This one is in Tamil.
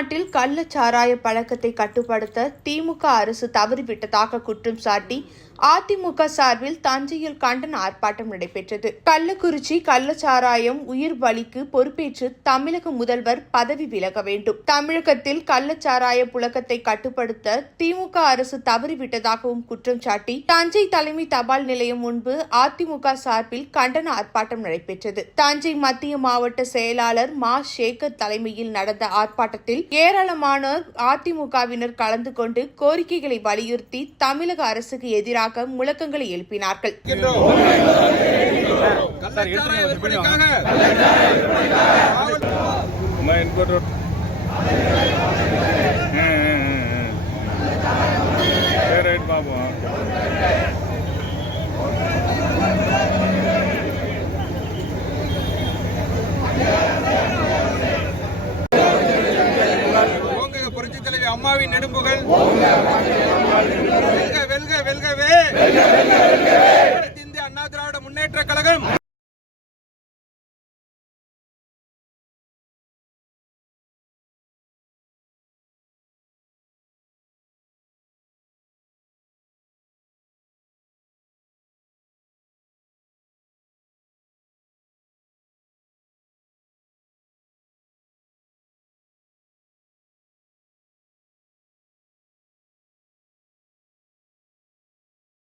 தமிழ்நாட்டில் கள்ளச்சாராய பழக்கத்தை கட்டுப்படுத்த திமுக அரசு தவறிவிட்டதாக குற்றம் சாட்டி அதிமுக சார்பில் தஞ்சையில் கண்டன ஆர்ப்பாட்டம் நடைபெற்றது. கள்ளக்குறிச்சி கள்ளச்சாராயம் உயிர் பலிக்கு பொறுப்பேற்று தமிழக முதல்வர் பதவி விலக வேண்டும். தமிழகத்தில் கள்ளச்சாராய புழக்கத்தை கட்டுப்படுத்த திமுக அரசு தவறிவிட்டதாகவும் குற்றம் சாட்டி தஞ்சை தலைமை தபால் நிலையம் முன்பு அதிமுக சார்பில் கண்டன ஆர்ப்பாட்டம் நடைபெற்றது. தஞ்சை மத்திய மாவட்ட செயலாளர் மா. சேகர் தலைமையில் நடந்த ஆர்ப்பாட்டத்தில் ஏராளமான அதிமுகவினர் கலந்து கொண்டு கோரிக்கைகளை வலியுறுத்தி தமிழக அரசுக்கு எதிராக முழக்கங்களை எழுப்பினார்கள் பாபு அம்மாவின் நெடும்புகள் வெல்க வெல்க வெல்கவே. இந்திய அண்ணா திராவிட முன்னேற்ற கழகம்.